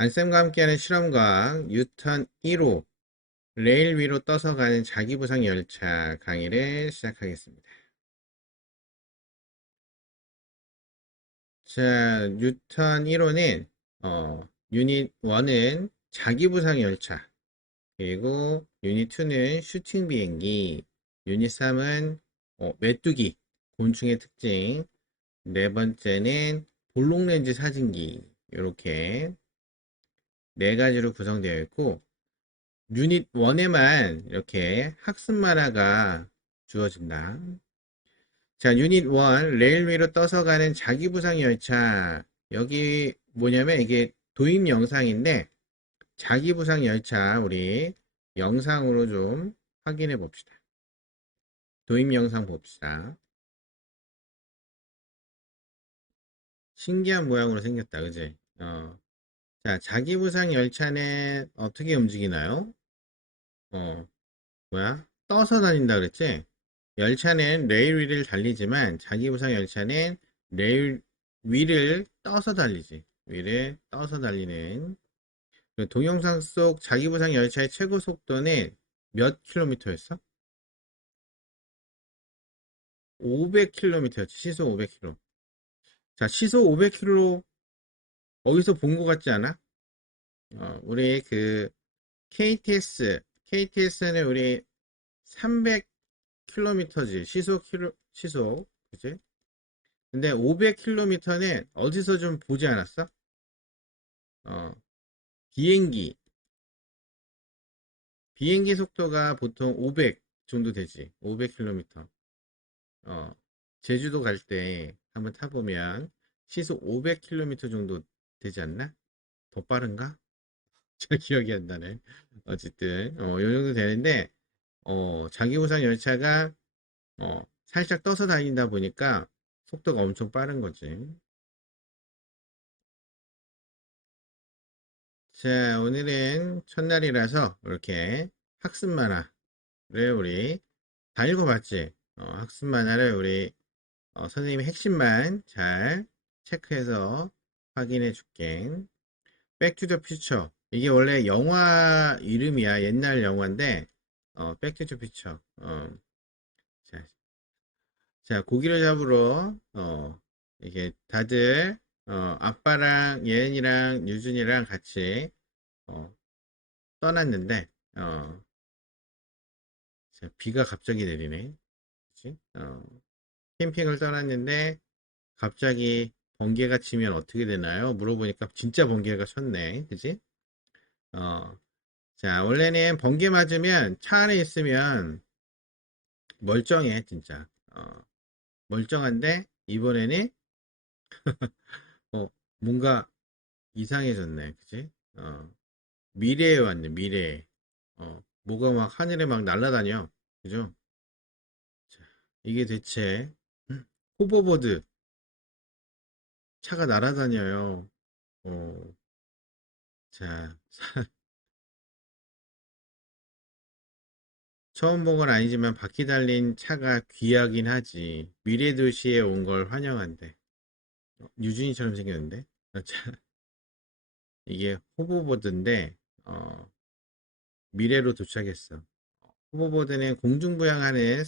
안쌤과 함께하는 실험과학 유턴 1호 레일 위로 떠서 가는 자기부상 열차 강의를 시작하겠습니다. 자, 유턴 1호는 유닛 1은 자기부상 열차, 그리고 유닛 2는 슈팅 비행기, 유닛 3은 메뚜기, 곤충의 특징, 네 번째는 볼록렌즈 사진기, 이렇게 네 가지로 구성되어 있고, 유닛 1에만 이렇게 학습 만화가 주어진다. 자, 유닛 1, 레일 위로 떠서 가는 자기부상 열차. 여기 뭐냐면 이게 도입 영상인데, 자기부상 열차 우리 영상으로 좀 확인해 봅시다. 도입 영상 봅시다. 신기한 모양으로 생겼다, 그지? 자, 자기부상 열차는 어떻게 움직이나요? 어, 뭐야? 떠서 다닌다 그랬지? 열차는 레일 위를 달리지만 자기부상 열차는 레일 위를 떠서 달리지. 위를 떠서 달리는. 동영상 속 자기부상 열차의 최고 속도는 몇 킬로미터였어? 500km였지. 시속 500km. 자, 시속 500km 어디서 본 것 같지 않아? 우리 그 KTS는 우리 300km지. 시속. 그지? 근데 500km는 어디서 좀 보지 않았어? 어, 비행기. 비행기 속도가 보통 500 정도 되지. 500km. 어, 제주도 갈 때 한번 타보면 시속 500km 정도 되지 않나? 더 빠른가? 잘 기억이 안 나네. 어쨌든, 요 정도 되는데, 자기부상 열차가, 살짝 떠서 다닌다 보니까 속도가 엄청 빠른 거지. 자, 오늘은 첫날이라서 이렇게 학습 만화를 우리 다 읽어봤지? 학습 만화를 우리 선생님이 핵심만 잘 체크해서 확인해 줄게. 백투더 퓨처. 이게 원래 영화 이름이야. 옛날 영화인데, 백투더 퓨처. 자, 자, 고기를 잡으러, 이게 다들, 아빠랑 예은이랑 유준이랑 같이, 어, 떠났는데, 자, 비가 갑자기 내리네. 그치? 캠핑을 떠났는데, 갑자기 번개가 치면 어떻게 되나요? 물어보니까 진짜 번개가 쳤네. 그지? 어, 자, 원래는 번개 맞으면 차 안에 있으면 멀쩡해, 진짜. 멀쩡한데, 이번에는, 어, 뭔가 이상해졌네. 그지? 미래에 왔네, 미래에. 뭐가 막 하늘에 막 날아다녀. 그죠? 자, 이게 대체, 호버보드, 차가 날아다녀요. 어, 자, 처음 본 건 아니지만 바퀴 달린 차가 귀하긴 하지. 미래 도시에 온 걸 환영한대. 유준이처럼 생겼는데? 차, 이게 호버보드인데, 미래로 도착했어. 호버보드는 공중부양하는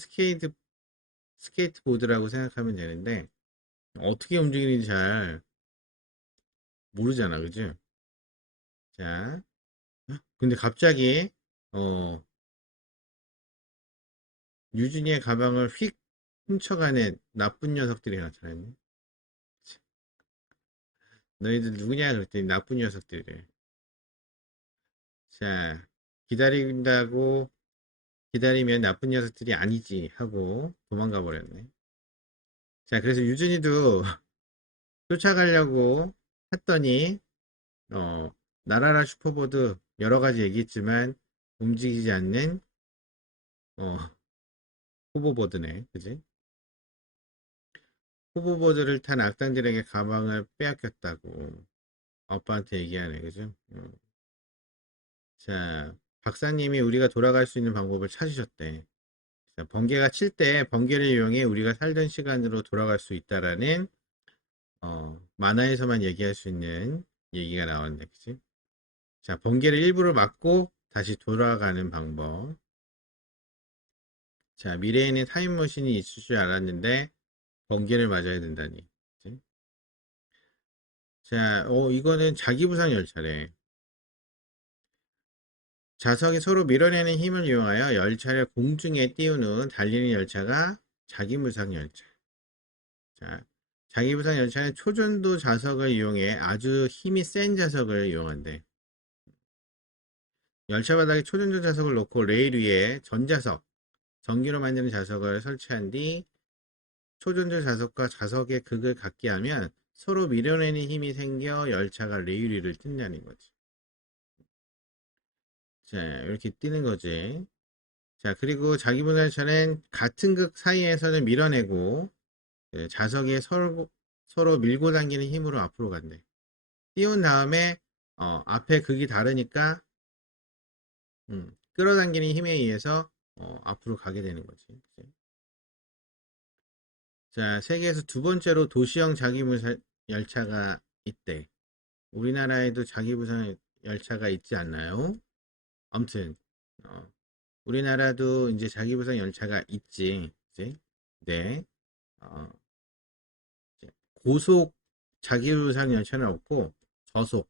스케이트보드라고 생각하면 되는데, 어떻게 움직이는지 잘 모르잖아, 그지? 자, 근데 갑자기, 어, 유준이의 가방을 휙 훔쳐가는 나쁜 녀석들이 나타났네. 너희들 누구냐? 그랬더니 나쁜 녀석들이래. 자, 기다린다고 기다리면 나쁜 녀석들이 아니지 하고 도망가 버렸네. 자, 그래서 유준이도 쫓아가려고 했더니, 나라라 슈퍼보드 여러 가지 얘기했지만 움직이지 않는, 어, 호버보드네. 그지? 호버보드를 탄 악당들에게 가방을 빼앗겼다고 아빠한테 얘기하네. 그죠? 자, 박사님이 우리가 돌아갈 수 있는 방법을 찾으셨대. 자, 번개가 칠 때 번개를 이용해 우리가 살던 시간으로 돌아갈 수 있다라는 만화에서만 얘기할 수 있는 얘기가 나왔네, 그치? 자, 번개를 일부러 막고 다시 돌아가는 방법. 자, 미래에는 타임머신이 있을 줄 알았는데 번개를 맞아야 된다니. 그치? 자, 이거는 자기부상 열차래. 자석이 서로 밀어내는 힘을 이용하여 열차를 공중에 띄우는 달리는 열차가 자기부상 열차. 자, 자기부상 열차는 초전도 자석을 이용해 아주 힘이 센 자석을 이용한대. 열차 바닥에 초전도 자석을 놓고 레일 위에 전자석, 전기로 만드는 자석을 설치한 뒤 초전도 자석과 자석의 극을 같게 하면 서로 밀어내는 힘이 생겨 열차가 레일 위를 뜬다는 거지. 자, 이렇게 뛰는 거지. 자, 그리고 자기분할차는 같은 극 사이에서는 밀어내고 자석에 서로 밀고 당기는 힘으로 앞으로 간대. 띄운 다음에 앞에 극이 다르니까 끌어당기는 힘에 의해서 앞으로 가게 되는 거지. 그치? 자, 세계에서 두 번째로 도시형 자기분할 열차가 있대. 우리나라에도 자기분할 열차가 있지 않나요? 아무튼 우리나라도 이제 자기부상 열차가 있지. 이제 네. 어, 이제 고속 자기부상 열차는 없고 저속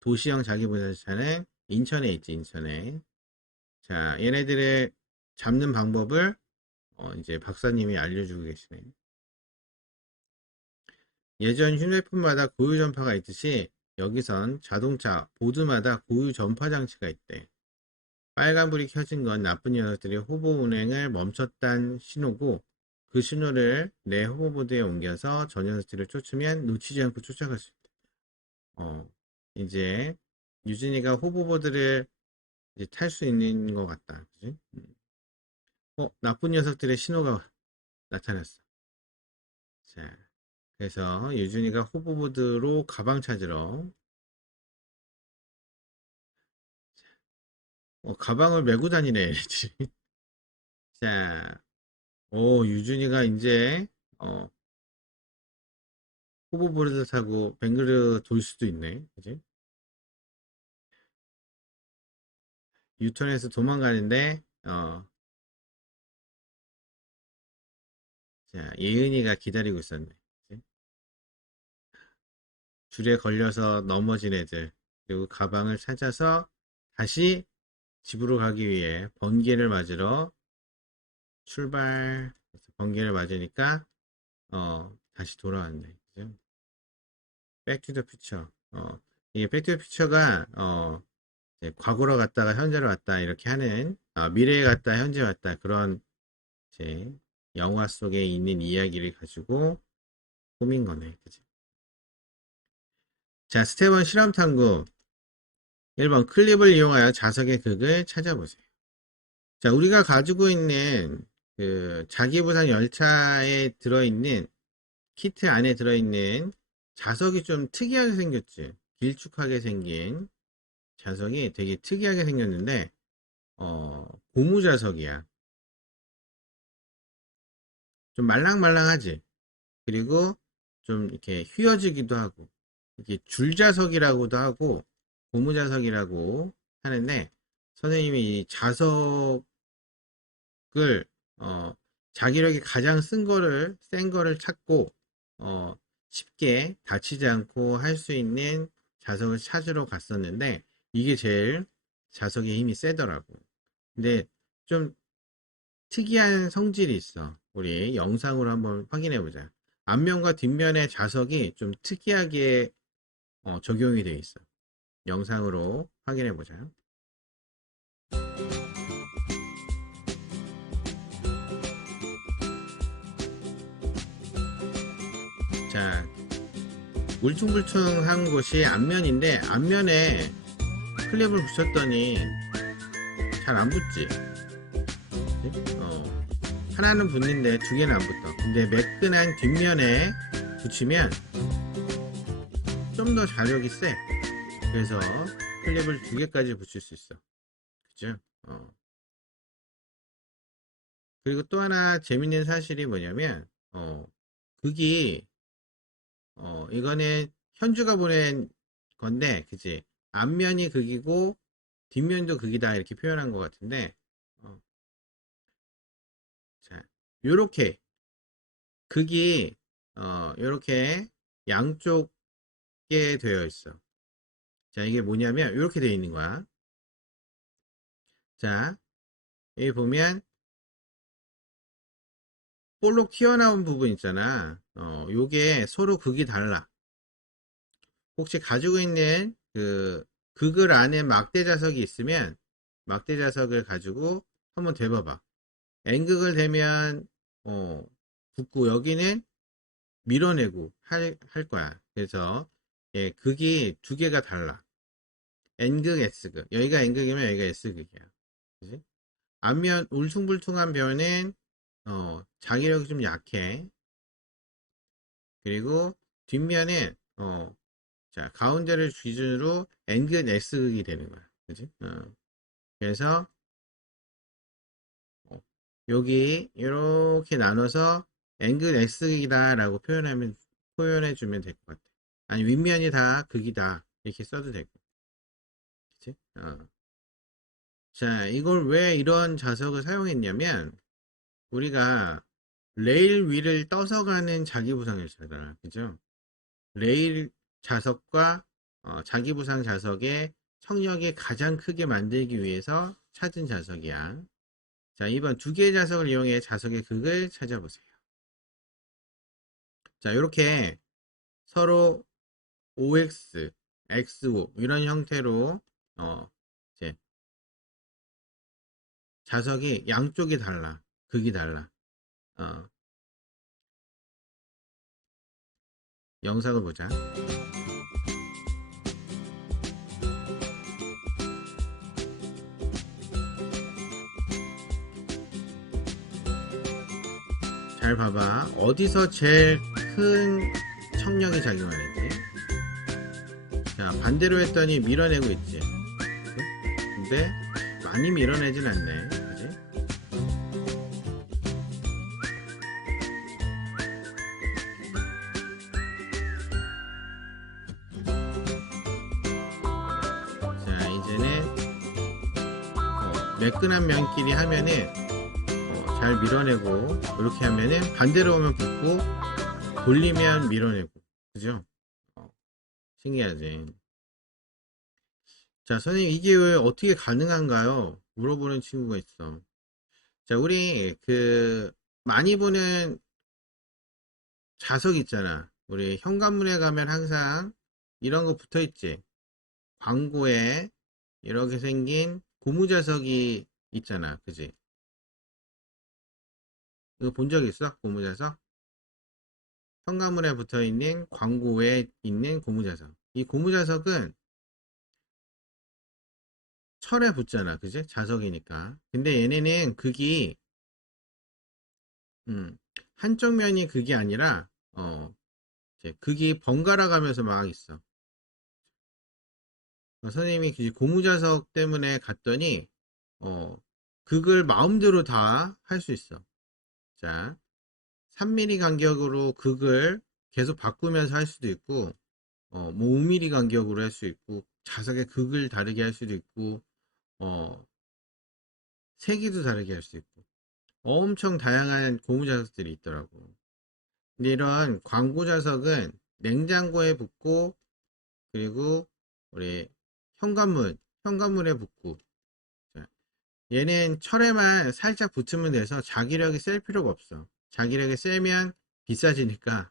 도시형 자기부상 열차는 인천에 있지. 인천에. 자, 얘네들의 잡는 방법을 이제 박사님이 알려주고 계시네. 예전 휴대폰마다 고유 전파가 있듯이 여기선 자동차 보드마다 고유 전파 장치가 있대. 빨간불이 켜진 건 나쁜 녀석들이 후보 운행을 멈췄단 신호고 그 신호를 내 호버보드에 옮겨서 저 녀석들을 쫓으면 놓치지 않고 쫓아갈 수 있다. 이제 유진이가 호버보드를 이제 탈 수 있는 것 같다. 그지? 나쁜 녀석들의 신호가 나타났어. 자, 그래서 유진이가 호버보드로 가방 찾으러 가방을 메고 다니네. 애들이. 자, 유준이가 이제 어, 호버보드 타고 뱅그르 돌 수도 있네. 그지? 유턴해서 도망가는데, 자, 예은이가 기다리고 있었네. 그지? 줄에 걸려서 넘어진 애들, 그리고 가방을 찾아서 다시 집으로 가기 위해 번개를 맞으러 출발. 번개를 맞으니까, 다시 돌아왔네. 그죠? 백투더 퓨처. 이게 백투더 퓨처가, 이제 과거로 갔다가 현재로 왔다 이렇게 하는 미래에 갔다 현재 왔다 그런 이제 영화 속에 있는 이야기를 가지고 꾸민 거네. 그치? 자, 스텝 1 실험 탐구. 1번 클립을 이용하여 자석의 극을 찾아보세요. 자, 우리가 가지고 있는 그 자기부상 열차에 들어있는 키트 안에 들어있는 자석이 좀 특이하게 생겼지. 길쭉하게 생긴 자석이 되게 특이하게 생겼는데 고무 자석이야. 좀 말랑말랑하지. 그리고 좀 이렇게 휘어지기도 하고 이게 줄자석이라고도 하고 고무자석이라고 하는데 선생님이 이 자석을 어, 자기력이 가장 센 거를 찾고 어, 쉽게 다치지 않고 할 수 있는 자석을 찾으러 갔었는데 이게 제일 자석의 힘이 세더라고. 근데 좀 특이한 성질이 있어. 우리 영상으로 한번 확인해 보자. 앞면과 뒷면의 자석이 좀 특이하게 적용이 되어 있어. 영상으로 확인해 보자. 자, 울퉁불퉁한 곳이 앞면인데 앞면에 클립을 붙였더니 잘 안 붙지. 하나는 붙는데 두 개는 안 붙어. 근데 매끈한 뒷면에 붙이면 좀 더 자력이 세. 그래서 클립을 두 개까지 붙일 수 있어. 그죠? 그리고 또 하나 재밌는 사실이 뭐냐면, 극이, 이거는 현주가 보낸 건데, 그지? 앞면이 극이고 뒷면도 극이다 이렇게 표현한 것 같은데 어, 자 요렇게 극이 요렇게 양쪽에 되어 있어. 자 이게 뭐냐면 요렇게 되어 있는 거야. 자 여기 보면 볼록 튀어나온 부분 있잖아. 요게 서로 극이 달라. 혹시 가지고 있는 그 극을 안에 막대 자석이 있으면 막대 자석을 가지고 한번 대봐봐. N극을 대면 어, 붙고 여기는 밀어내고 할 거야. 그래서 예, 극이 두 개가 달라. N극, S극. 여기가 N극이면 여기가 S극이야. 그지? 앞면 울퉁불퉁한 변은 자기력이 좀 약해. 그리고 뒷면은 자 가운데를 기준으로 N극, S극이 되는 거야. 그지? 그래서 어, 여기 이렇게 나눠서 N극, S극이다 라고 표현해 주면 될 것 같아. 아니 윗면이 다 극이다 이렇게 써도 되고. 그치? 자 이걸 왜 이런 자석을 사용했냐면 우리가 레일 위를 떠서 가는 자기부상열차잖아. 그죠? 레일 자석과 자기부상 자석의 청력이 가장 크게 만들기 위해서 찾은 자석이야. 자, 이번 두 개의 자석을 이용해 자석의 극을 찾아보세요. 자, 이렇게 서로 OX, XO 이런 형태로 이제 자석이 양쪽이 달라. 극이 달라. 어, 영상을 보자. 잘 봐봐. 어디서 제일 큰 청력이 작용하는지. 자, 반대로 했더니 밀어내고 있지. 근데 많이 밀어내진 않네. 그지? 자, 이제는 매끈한 면끼리 하면은 잘 밀어내고 이렇게 하면은 반대로 오면 붙고 돌리면 밀어내고 그죠? 어, 신기하지? 자, 선생님 이게 왜 어떻게 가능한가요? 물어보는 친구가 있어. 자, 우리 그 많이 보는 자석 있잖아. 우리 현관문에 가면 항상 이런 거 붙어 있지. 광고에 이렇게 생긴 고무자석이 있잖아. 그지? 이거 본 적 있어? 고무자석? 현관문에 붙어 있는 광고에 있는 고무자석. 이 고무자석은 철에 붙잖아. 그지? 자석이니까. 근데 얘네는 극이 음, 한쪽 면이 극이 아니라 이제 극이 번갈아 가면서 막 있어. 선생님이 그 고무자석 때문에 갔더니 어, 극을 마음대로 다 할 수 있어. 자, 3mm 간격으로 극을 계속 바꾸면서 할 수도 있고, 뭐 5mm 간격으로 할 수 있고, 자석의 극을 다르게 할 수도 있고, 세기도 다르게 할 수 있고, 엄청 다양한 고무 자석들이 있더라고. 근데 이런 광고 자석은 냉장고에 붙고, 그리고 우리 현관문에 붙고, 자, 얘는 철에만 살짝 붙으면 돼서 자기력이 셀 필요가 없어. 자기력이 세면 비싸지니까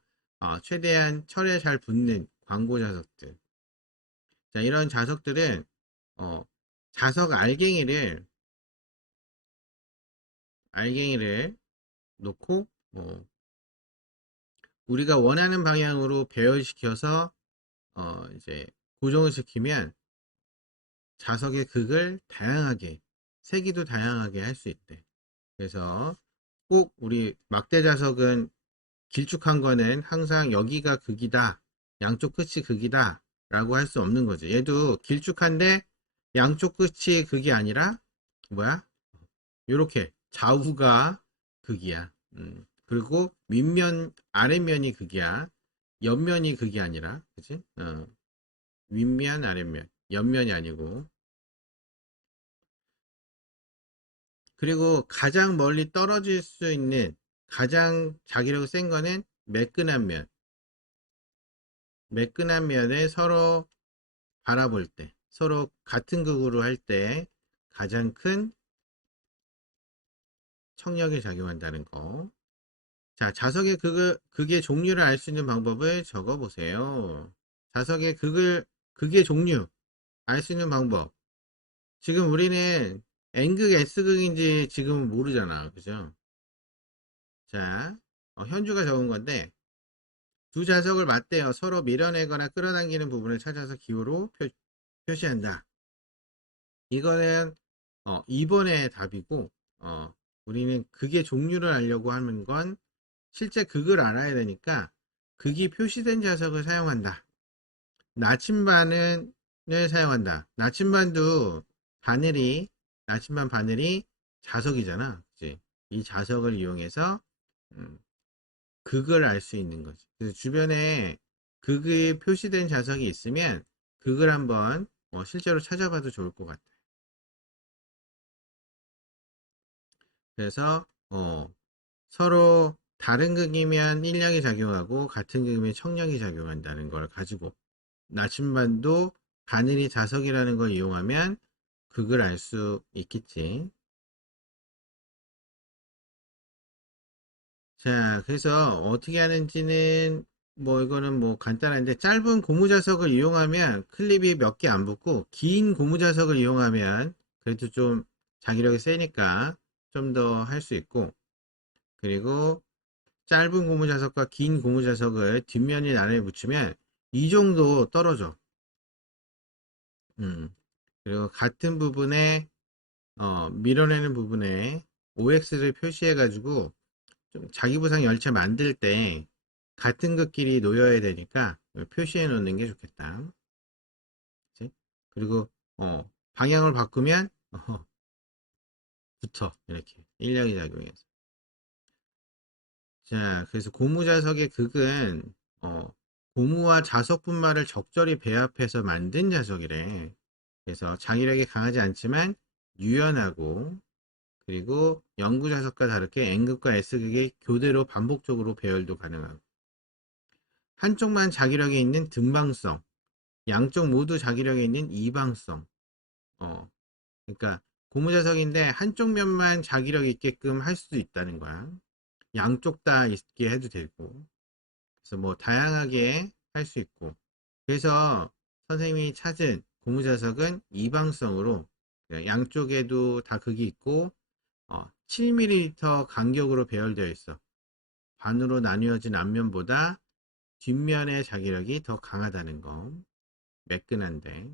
최대한 철에 잘 붙는 광고 자석들. 자, 이런 자석들은 어, 자석 알갱이를 놓고 우리가 원하는 방향으로 배열시켜서 이제 고정을 시키면 자석의 극을 다양하게 세기도 다양하게 할 수 있대. 그래서 꼭 우리 막대 자석은 길쭉한 거는 항상 여기가 극이다. 양쪽 끝이 극이다. 라고 할 수 없는 거지. 얘도 길쭉한데 양쪽 끝이 극이 아니라 뭐야? 요렇게 좌우가 극이야. 그리고 윗면, 아랫면이 극이야. 옆면이 극이 아니라, 그치? 윗면, 아랫면. 옆면이 아니고. 그리고 가장 멀리 떨어질 수 있는 가장 자기력이 센 거는 매끈한 면. 매끈한 면을 서로 바라볼 때, 서로 같은 극으로 할 때 가장 큰 청력이 작용한다는 거. 자, 자석의 극의 종류를 알 수 있는 방법을 적어 보세요. 자석의 극의 종류 알 수 있는 방법. 지금 우리는 N극, S극인지 지금 모르잖아. 그죠? 자, 현주가 적은 건데, 두 자석을 맞대어 서로 밀어내거나 끌어당기는 부분을 찾아서 기호로 표시한다. 이거는 2번의 답이고, 우리는 극의 종류를 알려고 하는 건 실제 극을 알아야 되니까 극이 표시된 자석을 사용한다. 나침반을 사용한다. 나침반도 나침반 바늘이 자석이잖아. 그치? 이 자석을 이용해서 음, 극을 알 수 있는 거지. 그래서 주변에 극이 표시된 자석이 있으면 극을 한번 실제로 찾아봐도 좋을 것 같아. 그래서 서로 다른 극이면 인력이 작용하고 같은 극이면 청력이 작용한다는 걸 가지고 나침반도 바늘이 자석이라는 걸 이용하면 극을 알 수 있겠지. 자, 그래서 어떻게 하는지는 뭐 이거는 뭐 간단한데 짧은 고무자석을 이용하면 클립이 몇 개 안 붙고 긴 고무자석을 이용하면 그래도 좀 자기력이 세니까 좀 더 할 수 있고 그리고 짧은 고무자석과 긴 고무자석을 뒷면이 나란히 붙이면 이 정도 떨어져. 그리고 같은 부분에 밀어내는 부분에 OX를 표시해 가지고 좀 자기부상 열차 만들 때 같은 것끼리 놓여야 되니까 표시해 놓는 게 좋겠다. 그치? 그리고 방향을 바꾸면 붙어 이렇게 인력이 작용해서. 자, 그래서 고무자석의 극은 고무와 자석 분말을 적절히 배합해서 만든 자석이래. 그래서 장이력이 강하지 않지만 유연하고 그리고 영구 자석과 다르게 N극과 S극의 교대로 반복적으로 배열도 가능하고 한쪽만 자기력이 있는 등방성, 양쪽 모두 자기력이 있는 이방성. 그러니까 고무자석인데 한쪽 면만 자기력 있게끔 할 수도 있다는 거야. 양쪽 다 있게 해도 되고. 그래서 뭐 다양하게 할 수 있고. 그래서 선생님이 찾은 고무자석은 이방성으로 양쪽에도 다 극이 있고 7mm 간격으로 배열되어 있어. 반으로 나뉘어진 앞면보다 뒷면의 자기력이 더 강하다는 거. 매끈한데.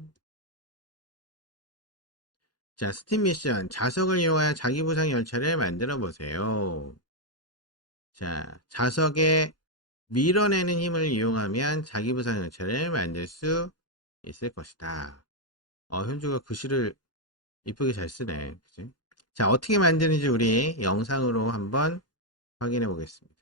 자, 스팀 미션. 자석을 이용하여 자기부상 열차를 만들어 보세요. 자, 자석에 밀어내는 힘을 이용하면 자기부상 열차를 만들 수 있을 것이다. 현주가 글씨를 이쁘게 잘 쓰네. 그치? 자, 어떻게 만드는지 우리 영상으로 한번 확인해 보겠습니다.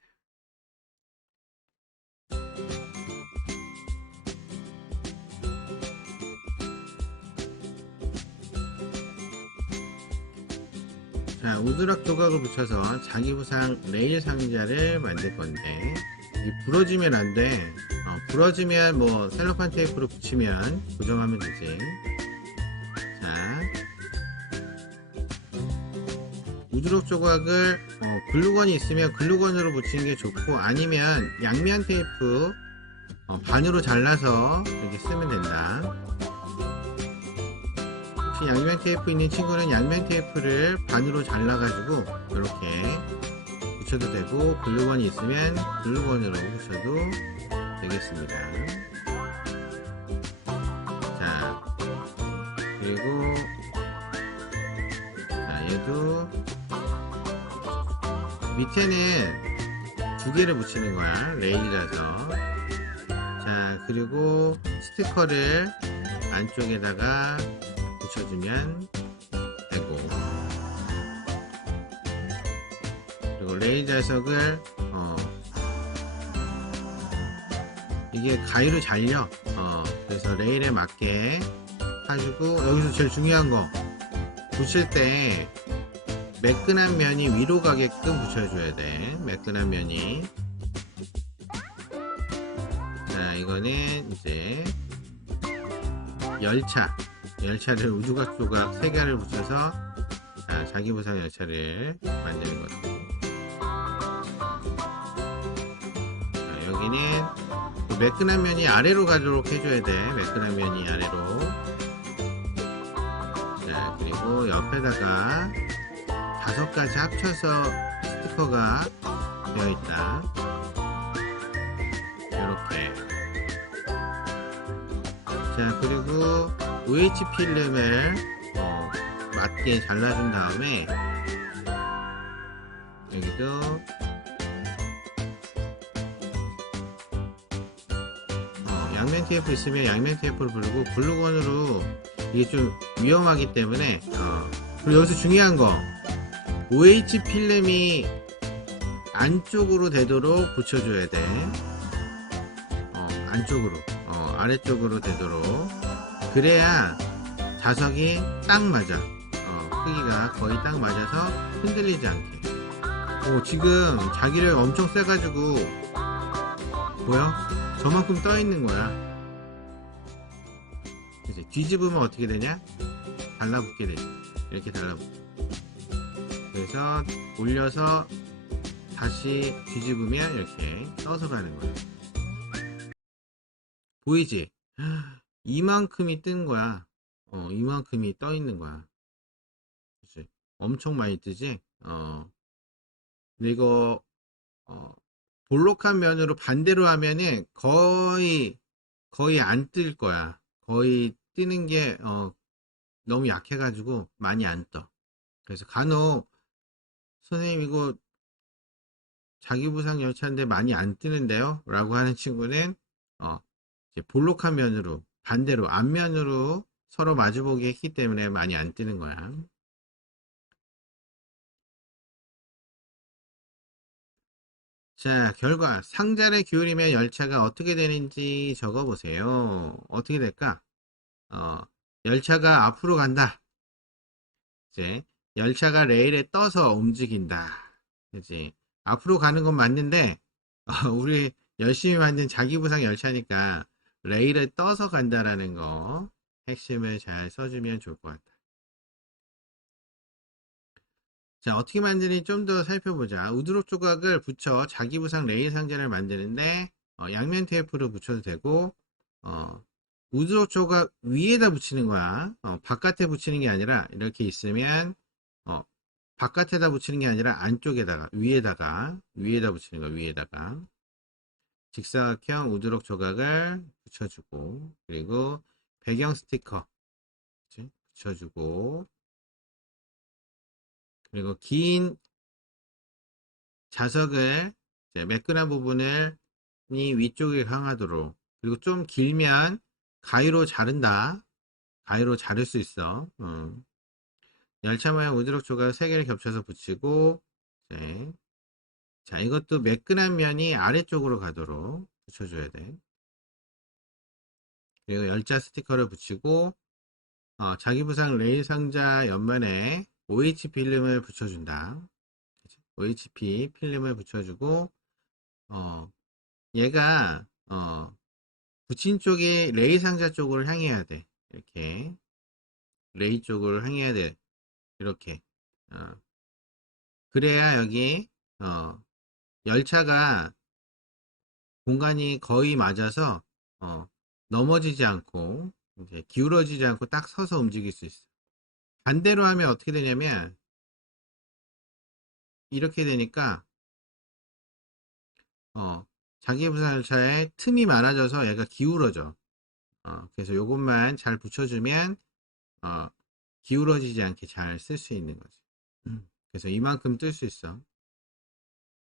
자, 우드락 조각을 붙여서 자기부상 레일 상자를 만들 건데 이 부러지면 안 돼. 부러지면 뭐 셀로판 테이프로 붙이면 고정하면 되지. 자, 우드락 조각을 글루건이 있으면 글루건으로 붙이는 게 좋고 아니면 양면 테이프 반으로 잘라서 이렇게 쓰면 된다. 혹시 양면 테이프 있는 친구는 양면 테이프를 반으로 잘라가지고 이렇게 붙여도 되고 글루건이 있으면 글루건으로 붙여도 되겠습니다. 자, 그리고 자, 얘도 밑에는 두 개를 붙이는 거야. 레일이라서. 자, 그리고 스티커를 안쪽에다가 붙여주면 되고 그리고 레일 자석을 이게 가위로 잘려 그래서 레일에 맞게 가지고 여기서 제일 중요한 거 붙일 때 매끈한 면이 위로 가게끔 붙여줘야 돼. 매끈한 면이. 자, 이거는 이제 열차를 우주각조각 3개를 붙여서 자, 자기부상 열차를 만드는 거죠. 자, 여기는 매끈한 면이 아래로 가도록 해줘야 돼. 매끈한 면이 아래로. 자, 그리고 옆에다가 5가지 합쳐서 스티커가 되어 있다. 이렇게. 자, 그리고 UH 필름을 맞게 잘라준 다음에 여기도 양면 테이프 있으면 양면 테이프를 부르고 글루건으로 이게 좀 위험하기 때문에 그리고 여기서 중요한 거 OH 필름이 안쪽으로 되도록 붙여줘야 돼. 안쪽으로 아래쪽으로 되도록. 그래야 자석이 딱 맞아. 크기가 거의 딱 맞아서 흔들리지 않게. 지금 자기력 엄청 세가지고 보여? 저만큼 떠 있는 거야. 이제 뒤집으면 어떻게 되냐? 달라붙게 되지. 이렇게 달라붙게. 그래서 올려서 다시 뒤집으면 이렇게 떠서 가는 거야. 보이지? 이만큼이 뜬 거야. 이만큼이 떠 있는 거야. 그치? 엄청 많이 뜨지? 근데 이거 볼록한 면으로 반대로 하면은 거의 안 뜰 거야. 거의 뜨는 게 너무 약해가지고 많이 안 떠. 그래서 간혹 선생님 이거 자기부상 열차인데 많이 안 뜨는데요? 라고 하는 친구는 이제 볼록한 면으로 반대로 앞면으로 서로 마주보기 했기 때문에 많이 안 뜨는 거야. 자, 결과 상자를 기울이면 열차가 어떻게 되는지 적어보세요. 어떻게 될까? 어, 열차가 앞으로 간다. 이제 열차가 레일에 떠서 움직인다. 그지? 앞으로 가는 건 맞는데 우리 열심히 만든 자기부상 열차니까 레일에 떠서 간다라는 거 핵심을 잘 써주면 좋을 것 같다. 자, 어떻게 만드는지 좀 더 살펴보자. 우드록 조각을 붙여 자기부상 레일 상자를 만드는데 양면 테이프로 붙여도 되고 우드록 조각 위에다 붙이는 거야. 바깥에 붙이는 게 아니라 이렇게 있으면 어, 바깥에다 붙이는 게 아니라 안쪽에다가 위에다 붙이는 거야. 위에다가 직사각형 우드록 조각을 붙여주고 그리고 배경 스티커 그치? 붙여주고 그리고 긴 자석을 매끈한 부분을 위쪽에 향하도록 그리고 좀 길면 가위로 자른다. 가위로 자를 수 있어. 열차 모양 우드록 조각 3개를 겹쳐서 붙이고 네. 자, 이것도 매끈한 면이 아래쪽으로 가도록 붙여줘야 돼. 그리고 열차 스티커를 붙이고 자기부상 레일 상자 옆면에 OH 필름을 붙여준다. OHP 필름을 붙여주고 얘가 붙인 쪽이 레일 상자 쪽으로 향해야 돼. 이렇게 레일 쪽으로 향해야 돼. 이렇게 그래야 여기 열차가 공간이 거의 맞아서 넘어지지 않고 이제 기울어지지 않고 딱 서서 움직일 수 있어. 반대로 하면 어떻게 되냐면 이렇게 되니까 자기부사열차에 틈이 많아져서 얘가 기울어져. 그래서 요것만 잘 붙여주면 기울어지지 않게 잘 쓸 수 있는 거지. 그래서 이만큼 뜰 수 있어.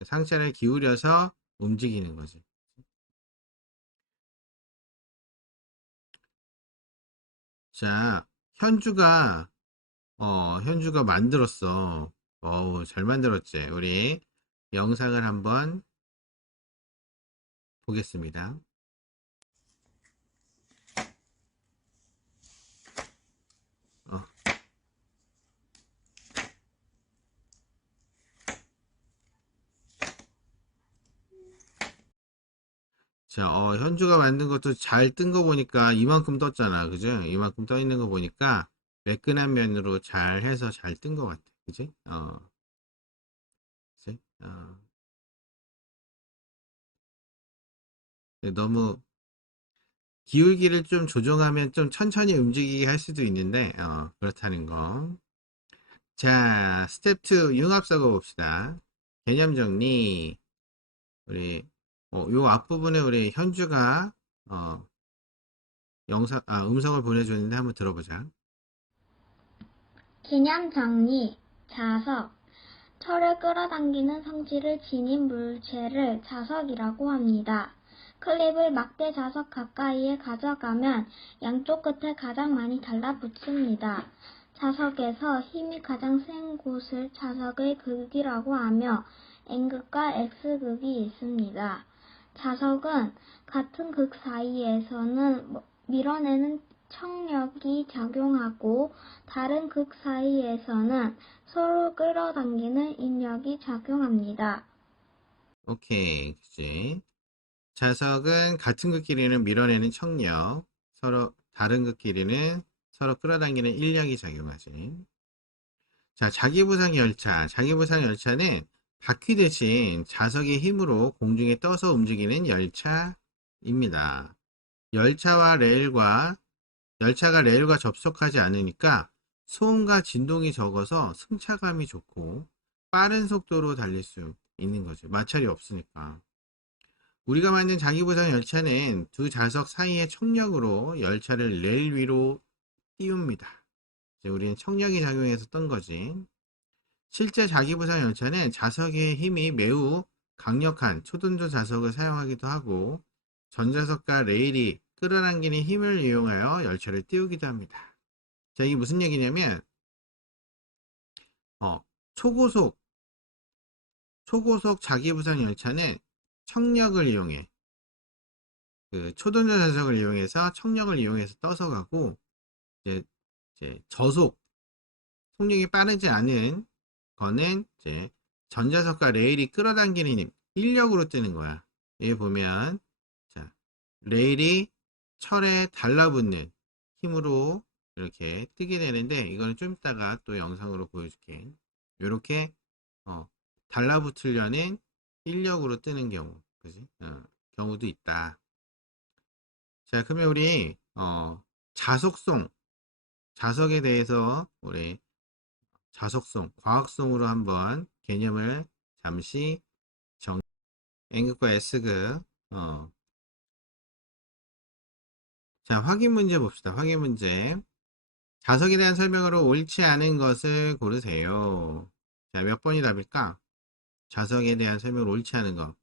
상체를 기울여서 움직이는 거지. 자, 현주가 만들었어. 잘 만들었지. 우리 영상을 한번 보겠습니다. 자, 현주가 만든 것도 잘 뜬 거 보니까 이만큼 떴잖아. 그죠? 이만큼 떠 있는 거 보니까 매끈한 면으로 잘 해서 잘 뜬 거 같아. 그지? 그지? 너무 기울기를 좀 조정하면 좀 천천히 움직이게 할 수도 있는데, 그렇다는 거. 자, 스텝 2 융합 섞어 봅시다. 개념 정리. 우리, 요 앞부분에 우리 현주가, 어, 음성을 보내줬는데 한번 들어보자. 개념 정리, 자석, 철을 끌어당기는 성질을 지닌 물체를 자석이라고 합니다. 클립을 막대 자석 가까이에 가져가면 양쪽 끝에 가장 많이 달라붙습니다. 자석에서 힘이 가장 센 곳을 자석의 극이라고 하며 N극과 X극이 있습니다. 자석은 같은 극 사이에서는 밀어내는 청력이 작용하고 다른 극 사이에서는 서로 끌어당기는 인력이 작용합니다. 오케이, 그치. 자석은 같은 극끼리는 밀어내는 청력, 서로 다른 극끼리는 서로 끌어당기는 인력이 작용하지. 자, 자기부상 열차. 자기부상 열차는 바퀴 대신 자석의 힘으로 공중에 떠서 움직이는 열차입니다. 열차가 레일과 접촉하지 않으니까 소음과 진동이 적어서 승차감이 좋고 빠른 속도로 달릴 수 있는 거죠. 마찰이 없으니까. 우리가 만든 자기부상 열차는 두 좌석 사이의 청력으로 열차를 레일 위로 띄웁니다. 이제 우리는 청력이 작용해서 뜬 거지. 실제 자기부상 열차는 자석의 힘이 매우 강력한 초전도 자석을 사용하기도 하고 전자석과 레일이 끌어당기는 힘을 이용하여 열차를 띄우기도 합니다. 자, 이게 무슨 얘기냐면 어, 초고속 자기부상 열차는 청력을 이용해 그 초전도 자석을 이용해서 청력을 이용해서 떠서 가고 이제, 저속 속력이 빠르지 않은 거는 이제 전자석과 레일이 끌어당기는 힘, 인력으로 뜨는 거야. 여기 보면 자, 레일이 철에 달라붙는 힘으로 이렇게 뜨게 되는데 이거는 좀 이따가 또 영상으로 보여줄게. 이렇게 달라붙으려는 인력으로 뜨는 경우, 그지? 경우도 있다. 자, 그러면 우리 자석성, 자석에 대해서 우리 자석성, 과학성으로 한번 개념을 잠시 N극과 S극. 자, 확인 문제 봅시다. 확인 문제. 자석에 대한 설명으로 옳지 않은 것을 고르세요. 자, 몇 번이 답일까? 자석에 대한 설명으로 옳지 않은 거.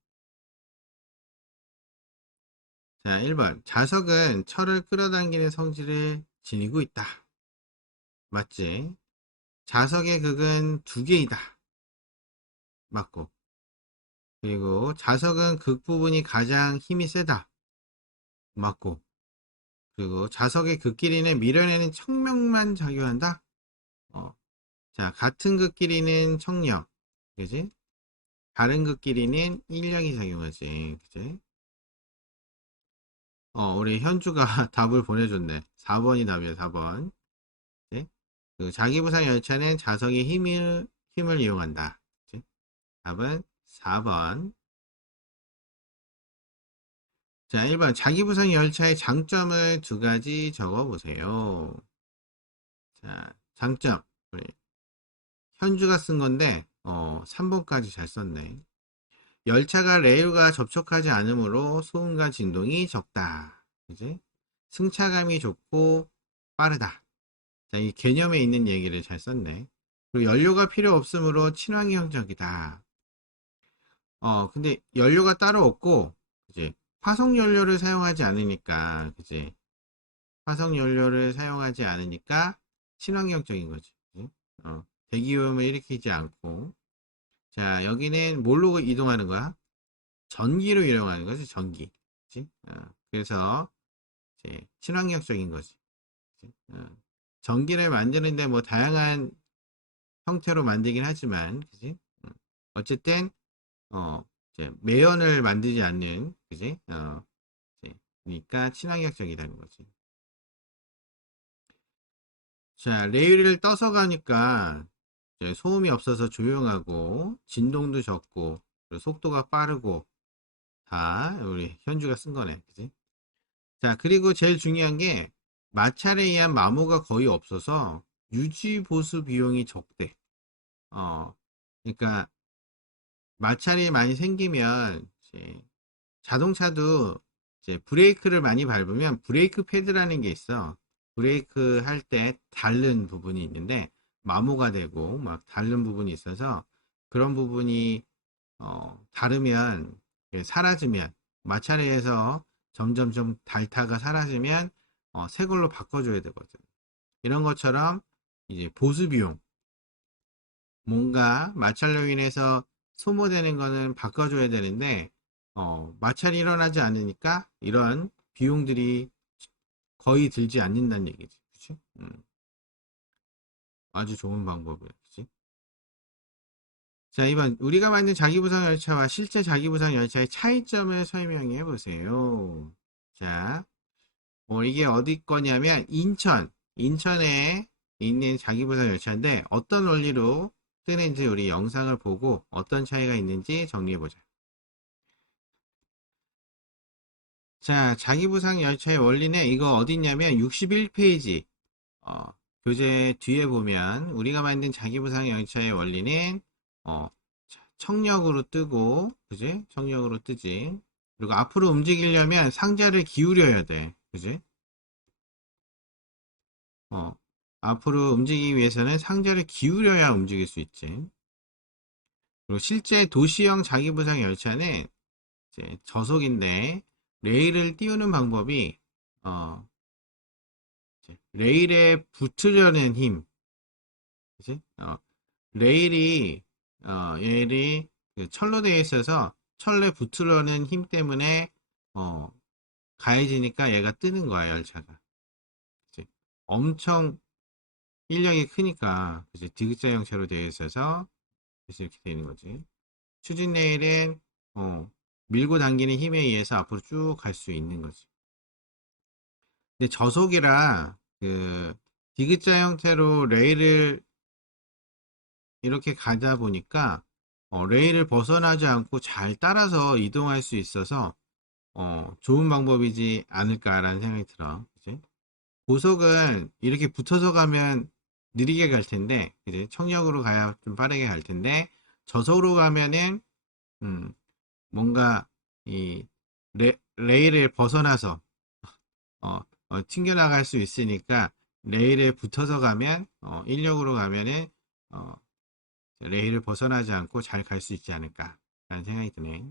자, 1번. 자석은 철을 끌어당기는 성질을 지니고 있다. 맞지? 자석의 극은 두 개이다. 맞고. 그리고 자석은 극 부분이 가장 힘이 세다. 맞고. 그리고 자석의 극끼리는 밀어내는 청력만 작용한다. 어. 자, 같은 극끼리는 청력. 그지? 다른 극끼리는 인력이 작용하지. 그지? 우리 현주가 답을 보내줬네. 4번이 답이야, 4번. 그지? 그 자기부상 열차는 자석의 힘을 이용한다. 그지? 답은 4번. 자, 1번. 자기부상 열차의 장점을 두 가지 적어 보세요. 자, 장점. 우리 현주가 쓴 건데, 3번까지 잘 썼네. 열차가 레일과 접촉하지 않으므로 소음과 진동이 적다. 그지? 승차감이 좋고 빠르다. 자, 이 개념에 있는 얘기를 잘 썼네. 그리고 연료가 필요 없으므로 친환경적이다. 근데 연료가 따로 없고, 이제 화석 연료를 사용하지 않으니까, 그지? 화석 연료를 사용하지 않으니까 친환경적인 거지. 그지? 대기오염을 일으키지 않고. 자, 여기는 뭘로 이동하는 거야? 전기로 이용하는 거지, 전기. 그치? 그래서 이제 친환경적인 거지. 그치? 전기를 만드는데 뭐 다양한 형태로 만들긴 하지만, 그지? 어쨌든 이제 매연을 만들지 않는, 그지? 그러니까 친환경적이라는 거지. 자, 레일을 떠서 가니까 이제 소음이 없어서 조용하고 진동도 적고 그리고 속도가 빠르고 다 우리 현주가 쓴 거네. 그지? 자, 그리고 제일 중요한 게 마찰에 의한 마모가 거의 없어서 유지 보수 비용이 적대. 어, 그러니까 마찰이 많이 생기면 이제 자동차도 이제 브레이크를 많이 밟으면 브레이크 패드라는 게 있어. 브레이크 할 때 닳는 부분이 있는데 마모가 되고 막 닳는 부분이 있어서 그런 부분이 다르면 사라지면 마찰에 의해서 점점점 닳다가 사라지면 새 걸로 바꿔줘야 되거든. 이런 것처럼 이제 보수 비용 뭔가 마찰로 인해서 소모되는 거는 바꿔줘야 되는데 마찰이 일어나지 않으니까 이런 비용들이 거의 들지 않는다는 얘기지. 그치? 아주 좋은 방법이야. 그치? 자, 이번 우리가 만든 자기부상 열차와 실제 자기부상 열차의 차이점을 설명해 보세요. 자, 이게 어디 거냐면 인천에 있는 자기부상 열차인데 어떤 원리로 뜨는지 우리 영상을 보고 어떤 차이가 있는지 정리해 보자. 자, 자기부상 열차의 원리는 이거 어디 있냐면 61페이지 교재 뒤에 보면 우리가 만든 자기부상 열차의 원리는 어, 청력으로 뜨고 그지? 청력으로 뜨지. 그리고 앞으로 움직이려면 상자를 기울여야 돼. 그지? 어, 앞으로 움직이기 위해서는 상자를 기울여야 움직일 수 있지. 그리고 실제 도시형 자기부상 열차는 이제 저속인데 레일을 띄우는 방법이 어, 레일에 붙으려는 힘, 그치? 레일이 레일이 그 철로 되어 있어서 철에 붙으려는 힘 때문에 어, 가해지니까 얘가 뜨는 거야 열차가. 그치? 엄청 인력이 크니까 그치? 디귿자 형체로 되어 있어서 그래서 이렇게 되는 거지. 추진 레일은 밀고 당기는 힘에 의해서 앞으로 쭉 갈 수 있는 거지. 근데 저속이라 그 디귿자 형태로 레일을 이렇게 가다 보니까 레일을 벗어나지 않고 잘 따라서 이동할 수 있어서 좋은 방법이지 않을까라는 생각이 들어. 그치? 고속은 이렇게 붙어서 가면 느리게 갈 텐데, 그치? 청력으로 가야 좀 빠르게 갈 텐데, 저속으로 가면은 음, 뭔가 이 레일을 벗어나서 튕겨나갈 수 있으니까 레일에 붙어서 가면 인력으로 가면은 어, 레일을 벗어나지 않고 잘 갈 수 있지 않을까 라는 생각이 드네.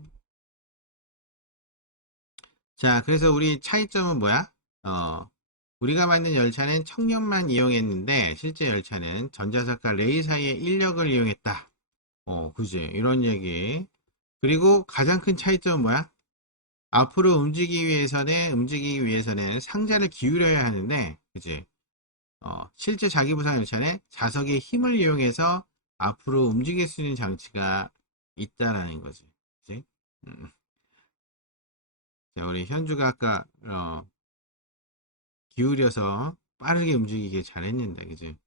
자, 그래서 우리 차이점은 뭐야? 우리가 만든 열차는 청력만 이용했는데 실제 열차는 전자석과 레일 사이의 인력을 이용했다. 그지? 이런 얘기. 그리고 가장 큰 차이점은 뭐야? 앞으로 움직이기 위해서는 상자를 기울여야 하는데, 그지? 실제 자기부상 열차는 자석의 힘을 이용해서 앞으로 움직일 수 있는 장치가 있다라는 거지. 그치? 음. 자, 우리 현주가 아까 기울여서 빠르게 움직이게 잘했는데, 그지?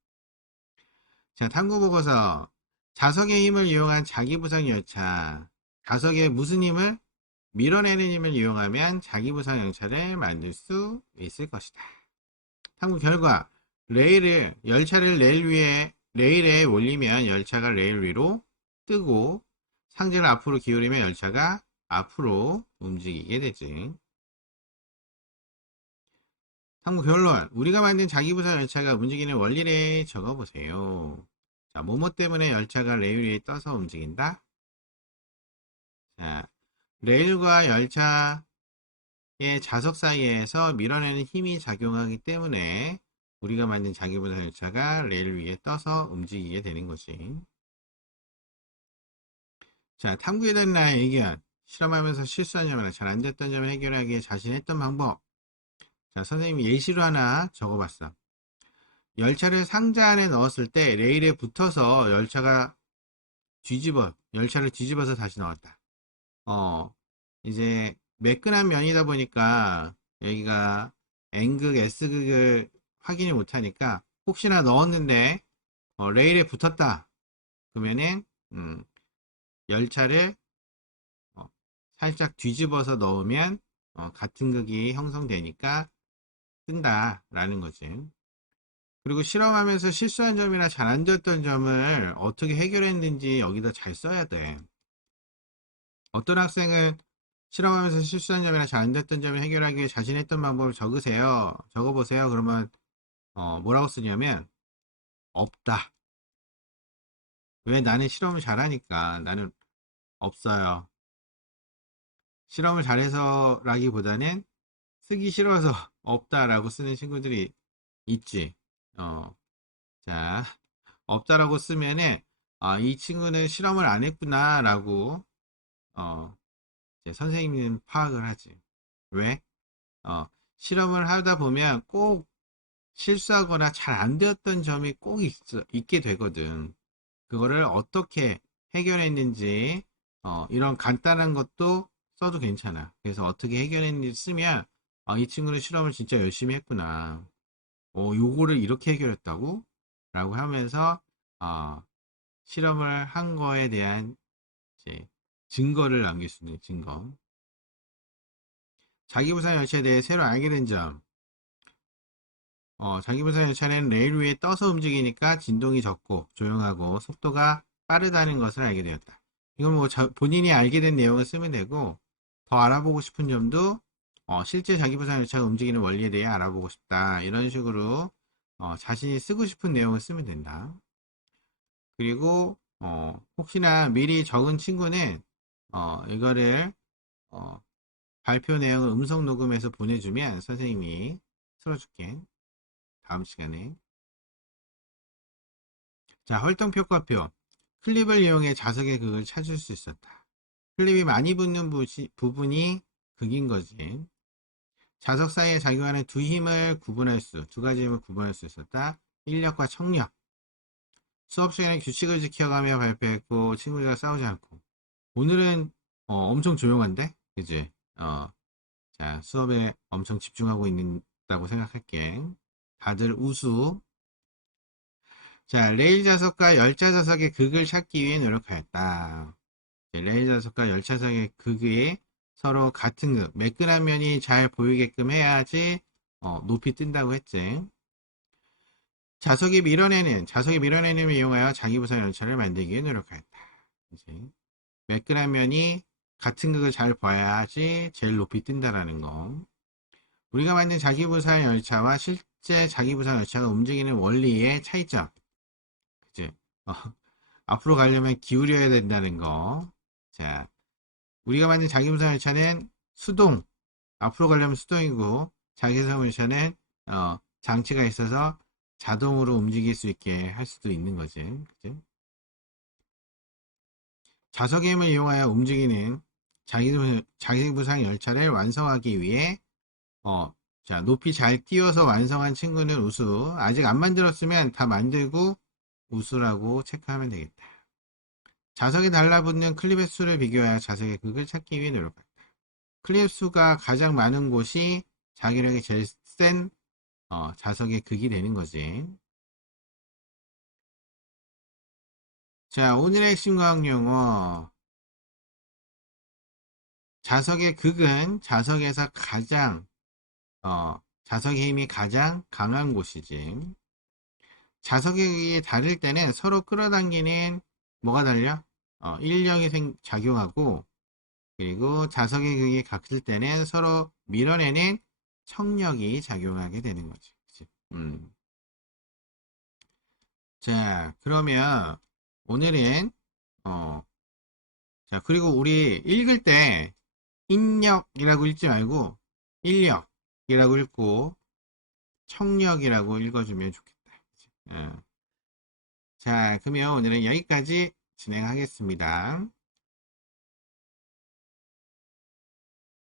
자, 탐구 보고서 자석의 힘을 이용한 자기부상 열차. 자석의 무슨 힘을? 밀어내는 힘을 이용하면 자기부상 열차를 만들 수 있을 것이다. 탐구 결과 열차를 레일에 올리면 열차가 레일 위로 뜨고 상자를 앞으로 기울이면 열차가 앞으로 움직이게 되지. 탐구 결론. 우리가 만든 자기부상 열차가 움직이는 원리를 적어보세요. 자, 뭐뭐 때문에 열차가 레일 위에 떠서 움직인다? 자, 레일과 열차의 자석 사이에서 밀어내는 힘이 작용하기 때문에 우리가 만든 자기부상 열차가 레일 위에 떠서 움직이게 되는 것이. 자, 탐구에 대한 나의 의견. 실험하면서 실수한 점이나 잘 안 됐던 점을 해결하기 위해 자신했던 방법. 자, 선생님이 예시로 하나 적어봤어. 열차를 상자 안에 넣었을 때 레일에 붙어서 열차를 뒤집어서 다시 넣었다. 어, 이제 매끈한 면이다 보니까 여기가 N극, S극을 확인을 못하니까 혹시나 넣었는데 레일에 붙었다. 그러면은 열차를 살짝 뒤집어서 넣으면 같은 극이 형성되니까 뜬다라는 거지. 그리고 실험하면서 실수한 점이나 잘 안 되었던 점을 어떻게 해결했는지 여기다 잘 써야 돼. 어떤 학생은 실험하면서 실수한 점이나 잘 안 됐던 점을 해결하기 위해 자신이 했던 방법을 적으세요. 적어보세요. 그러면 뭐라고 쓰냐면 없다. 왜? 나는 실험을 잘하니까. 나는 없어요. 실험을 잘해서라기보다는 쓰기 싫어서 없다라고 쓰는 친구들이 있지. 자, 없다라고 쓰면은 이 친구는 실험을 안 했구나라고 이제 선생님은 파악을 하지. 왜? 실험을 하다 보면 꼭 실수하거나 잘 안 되었던 점이 꼭 있게 되거든. 그거를 어떻게 해결했는지 이런 간단한 것도 써도 괜찮아. 그래서 어떻게 해결했는지 쓰면 이 친구는 실험을 진짜 열심히 했구나. 요거를 이렇게 해결했다고? 라고 하면서 어, 실험을 한 거에 대한 이제 증거를 남길 수 있는 증거. 자기부상 열차에 대해 새로 알게 된 점. 자기부상 열차는 레일 위에 떠서 움직이니까 진동이 적고 조용하고 속도가 빠르다는 것을 알게 되었다. 이건 뭐 본인이 알게 된 내용을 쓰면 되고 더 알아보고 싶은 점도 실제 자기부상 열차가 움직이는 원리에 대해 알아보고 싶다. 이런 식으로 자신이 쓰고 싶은 내용을 쓰면 된다. 그리고 혹시나 미리 적은 친구는 이거를 어, 발표 내용을 음성 녹음해서 보내주면 선생님이 틀어줄게. 다음 시간에. 자, 활동평가표. 클립을 이용해 자석의 극을 찾을 수 있었다. 클립이 많이 붙는 부분이 극인 거지. 자석 사이에 작용하는 두 가지 힘을 구분할 수 있었다. 인력과 청력. 수업 시간에 규칙을 지켜가며 발표했고, 친구들과 싸우지 않고. 오늘은 엄청 조용한데? 그지? 자, 수업에 엄청 집중하고 있다고 생각할게. 다들 우수. 자, 레일 좌석과 열차 좌석의 극을 찾기 위해 노력하였다. 레일 좌석과 열차 좌석의 극이 서로 같은 극, 매끈한 면이 잘 보이게끔 해야지 높이 뜬다고 했지. 자석이 밀어내는 힘을 이용하여 자기부상 열차를 만들기 위해 노력하였다. 이제 매끈한 면이 같은 극을 잘 봐야지 제일 높이 뜬다라는 거. 우리가 만든 자기부상 열차와 실제 자기부상 열차가 움직이는 원리의 차이점. 그치? 어, 앞으로 가려면 기울여야 된다는 거. 자, 우리가 만든 자기부상 열차는 수동, 앞으로 가려면 수동이고, 자기부상 열차는 장치가 있어서 자동으로 움직일 수 있게 할 수도 있는 거지. 그치? 자석의 힘을 이용하여 움직이는 자기부상 열차를 완성하기 위해 자, 높이 잘 띄워서 완성한 친구는 우수. 아직 안 만들었으면 다 만들고 우수라고 체크하면 되겠다. 자석에 달라붙는 클립의 수를 비교하여 자석의 극을 찾기 위해 노력한다. 클립 수가 가장 많은 곳이 자기력이 제일 센 자석의 극이 되는 거지. 자, 오늘의 핵심 과학 용어. 자석의 극은 자석에서 자석의 힘이 가장 강한 곳이지. 자석에 의해 다를 때는 서로 끌어당기는 뭐가 달려? 인력이 작용하고 그리고 자석의 극이 같을 때는 서로 밀어내는 청력이 작용하게 되는 거지. 그치? 자, 그러면 오늘은 자, 그리고 우리 읽을 때 인력이라고 읽지 말고 인력이라고 읽고 청력이라고 읽어주면 좋겠다. 그치? 자, 그러면 오늘은 여기까지 진행하겠습니다.